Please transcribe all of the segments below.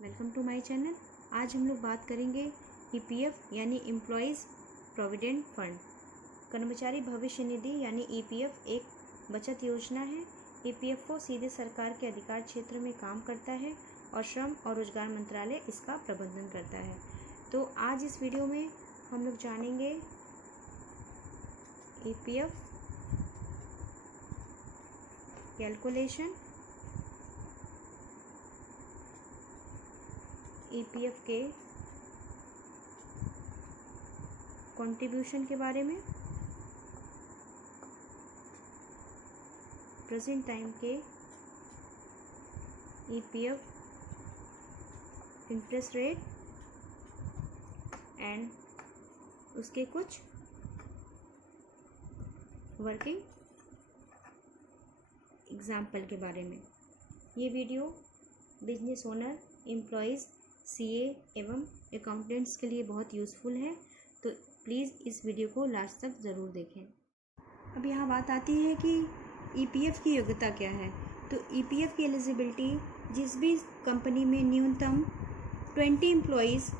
Welcome to my channel. आज हम लोग बात करेंगे ईपीएफ यानी एम्प्लॉयज़ प्रोविडेंट फंड। कर्मचारी भविष्य निधि यानी ईपीएफ एक बचत योजना है। ईपीएफओ सीधे सरकार के अधिकार क्षेत्र में काम करता है और श्रम और रोजगार मंत्रालय इसका प्रबंधन करता है। तो आज इस वीडियो में हम लोग जानेंगे ईपीएफ कैलकुलेशन, ईपीएफ के कंट्रीब्यूशन के बारे में, प्रेजेंट टाइम के ईपीएफ इंटरेस्ट रेट एंड उसके कुछ वर्किंग एग्जाम्पल के बारे में। ये video business owner, employees, CA एवं अकाउंटेंट्स के लिए बहुत यूज़फुल है, तो प्लीज़ इस वीडियो को लास्ट तक ज़रूर देखें। अब यहाँ बात आती है कि ईपीएफ की योग्यता क्या है। तो ईपीएफ की एलिजिबिलिटी जिस भी कंपनी में न्यूनतम 20 एम्प्लॉयज़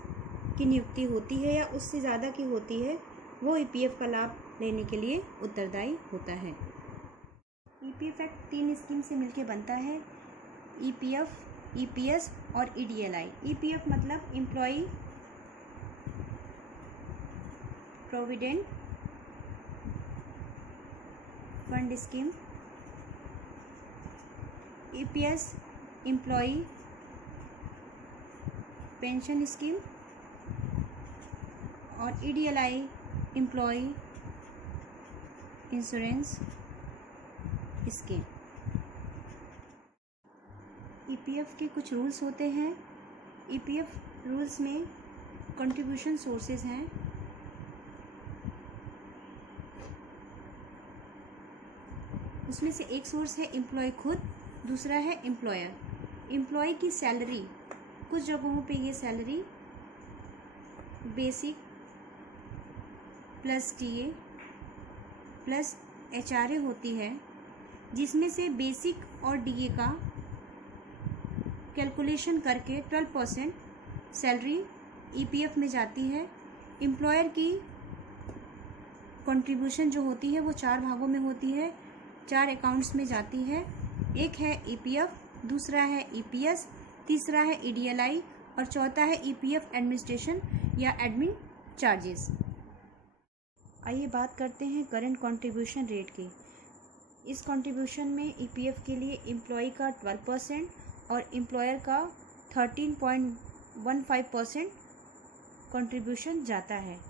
की नियुक्ति होती है या उससे ज़्यादा की होती है, वो ईपीएफ का लाभ लेने के लिए उत्तरदायी होता है। ईपीएफ एक्ट 3 स्कीम से मिलकर बनता है, ईपीएफ, ईपीएस और ईडीएलआई। ईपीएफ मतलब employ provident fund scheme, EPS employ pension scheme और EDLI employ insurance scheme. EPF के कुछ रूल्स होते हैं। ईपीएफ रूल्स में कंट्रीब्यूशन सोर्सेज हैं। उसमें से एक सोर्स है एम्प्लॉय खुद, दूसरा है एम्प्लॉयर। एम्प्लॉय की सैलरी, कुछ जगहों पे ये salary basic plus TA plus HRA होती है, जिसमें से बेसिक और डीए का कैलकुलेशन करके 12% सैलरी ईपीएफ में जाती है। एम्प्लॉयर की कंट्रीब्यूशन जो होती है वो 4 भागों में होती है, 4 अकाउंट्स में जाती है। एक है ईपीएफ, दूसरा है ईपीएस, तीसरा है ईडीएलआई और चौथा है ईपीएफ एडमिनिस्ट्रेशन या एडमिन चार्जेस। आइए बात करते हैं करंट कंट्रीब्यूशन रेट की। इस कंट्रीब्यूशन में ईपीएफ के लिए एम्प्लॉय का 12% और एम्प्लॉयर का 13.15% कंट्रीब्यूशन जाता है।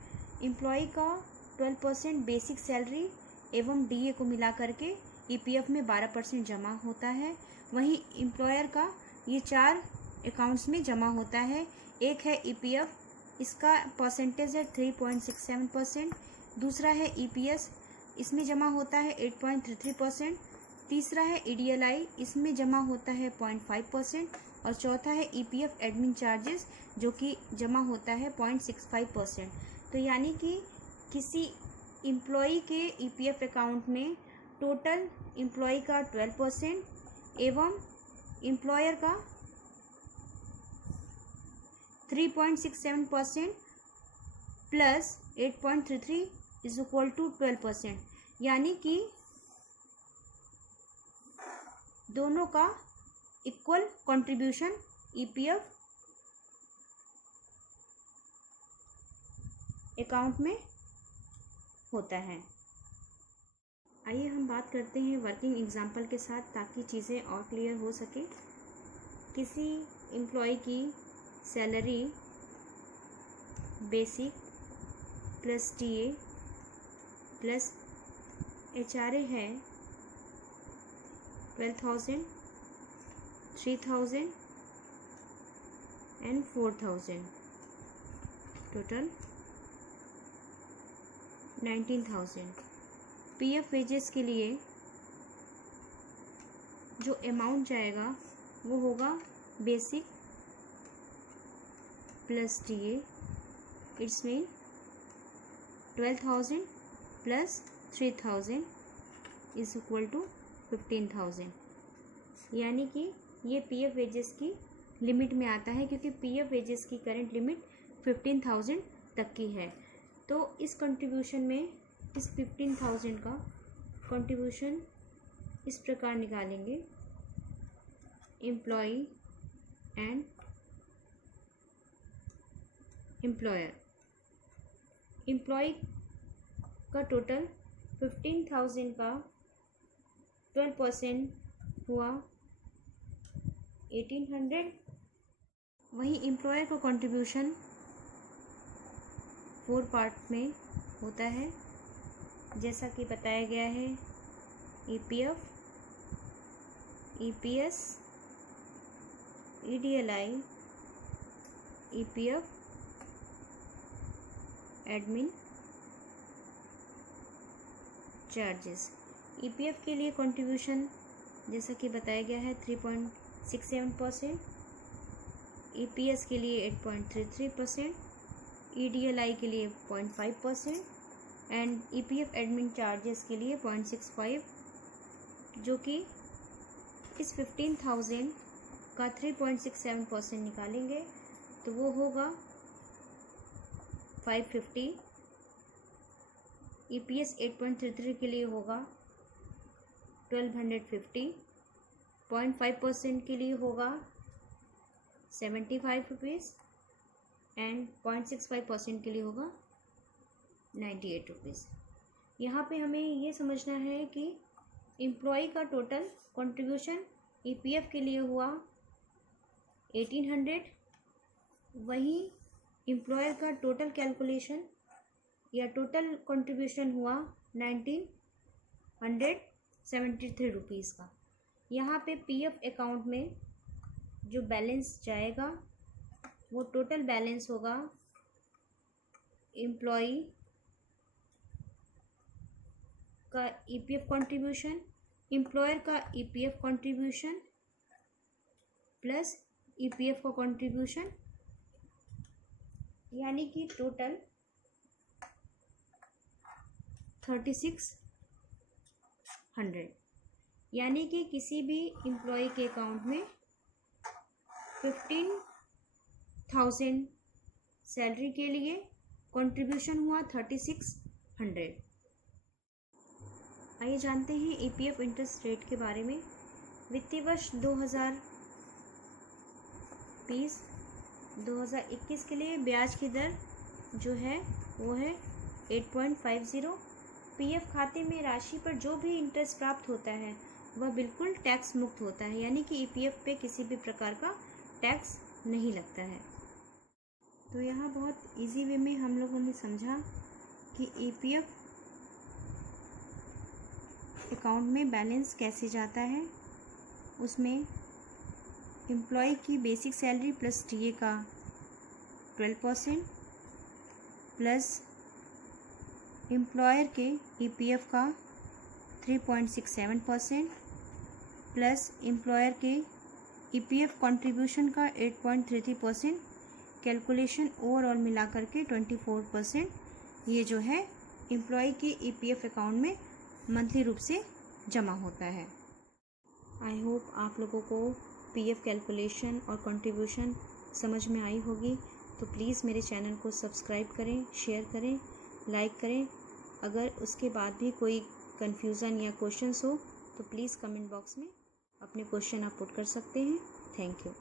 एम्प्लॉय का 12% बेसिक सैलरी एवं डीए को मिला करके ईपीएफ में 12% जमा होता है। वहीं एम्प्लॉयर का ये 4 अकाउंट्स में जमा होता है। एक है ईपीएफ, इसका परसेंटेज है 3.67%। दूसरा है ईपीएस, इसमें जमा होता है 8.33%। तीसरा है ईडीएलआई, इसमें जमा होता है 0.5% और चौथा है ईपीएफ एडमिन चार्जेस, जो कि जमा होता है 0.65%। तो यानी कि किसी एम्प्लॉय के ईपीएफ अकाउंट में टोटल एम्प्लॉय का 12% एवं एम्प्लॉयर का 3.67% प्लस 8.33 इज इक्वल टू 12%, यानी कि दोनों का इक्वल कंट्रीब्यूशन ईपीएफ अकाउंट में होता है। आइए हम बात करते हैं वर्किंग एग्जाम्पल के साथ, ताकि चीज़ें और क्लियर हो सके। किसी एम्प्लॉय की salary basic plus TA plus HRA है 12,000, 3,000 एंड 4,000, टोटल 19,000। पीएफ वेजेस के लिए जो अमाउंट जाएगा वो होगा basic plus TA, it's mean 12,000 plus 3,000 is equal to 15,000, यानी कि ये पीएफ वेजेस की लिमिट में आता है, क्योंकि पीएफ वेजेस की करंट लिमिट 15,000 तक की है। तो इस कंट्रीब्यूशन में इस 15,000 का कंट्रीब्यूशन इस प्रकार निकालेंगे, एम्प्लॉई एंड एम्प्लॉयर। एम्प्लॉय का टोटल 15,000 का 12% हुआ 1800। वहीं एम्प्लॉयर का कंट्रीब्यूशन 4 पार्ट में होता है, जैसा कि बताया गया है। EPF, EPS, EDLI, EPF, admin charges. EPF के लिए कंट्रीब्यूशन जैसा कि बताया गया है 3.67%, ईपीएस के लिए 8.33%, ईडीएलआई के लिए 0.5% एंड ईपीएफ एडमिन चार्जेस के लिए 0.65, जो कि इस 15,000 का 3.67% निकालेंगे तो वो होगा 550। ईपीएस 8.33 के लिए होगा 1250, 0.5% के लिए होगा 75 रुपीज़ एंड 0.65% के लिए होगा 98 रुपीज़। यहाँ पे हमें ये समझना है कि एम्प्लॉय का टोटल कंट्रीब्यूशन ईपीएफ के लिए हुआ 1800, वहीं एम्प्लॉयर का टोटल कैलकुलेशन या टोटल कंट्रीब्यूशन हुआ 1973 रुपीज़ का। यहाँ पे पीएफ अकाउंट में जो बैलेंस जाएगा वो टोटल बैलेंस होगा एम्प्लॉई का ईपीएफ कंट्रीब्यूशन, एम्प्लॉयर का ईपीएफ कंट्रीब्यूशन प्लस ईपीएफ का कंट्रीब्यूशन, यानी कि टोटल 3600। यानी कि किसी भी एम्प्लॉय के अकाउंट में 15,000 सैलरी के लिए कंट्रीब्यूशन हुआ 3600। आइए जानते हैं ईपीएफ इंटरेस्ट रेट के बारे में। वित्तीय वर्ष 2020-2021 के लिए ब्याज की दर जो है वो है 8.50। पीएफ खाते में राशि पर जो भी इंटरेस्ट प्राप्त होता है वह बिल्कुल टैक्स मुक्त होता है, यानी कि ईपीएफ पे किसी भी प्रकार का टैक्स नहीं लगता है। तो यहाँ बहुत इजी वे में हम लोगों ने समझा कि ईपीएफ अकाउंट में बैलेंस कैसे जाता है। उसमें एम्प्लॉय की बेसिक सैलरी प्लस टीए का 12% प्लस एम्प्लॉयर के ईपीएफ का 3.67% प्लस एम्प्लॉयर के ईपीएफ कंट्रीब्यूशन का 8.33%, कैलकुलेशन ओवरऑल मिलाकर के 24%, ये जो है एम्प्लॉय के ईपीएफ अकाउंट में मंथली रूप से जमा होता है। आई होप आप लोगों को पीएफ कैलकुलेशन और कंट्रीब्यूशन समझ में आई होगी। तो प्लीज़ मेरे चैनल को सब्सक्राइब करें, शेयर करें, लाइक करें। अगर उसके बाद भी कोई कन्फ्यूज़न या क्वेश्चंस हो तो प्लीज़ कमेंट बॉक्स में अपने क्वेश्चन आप पुट कर सकते हैं। Thank you.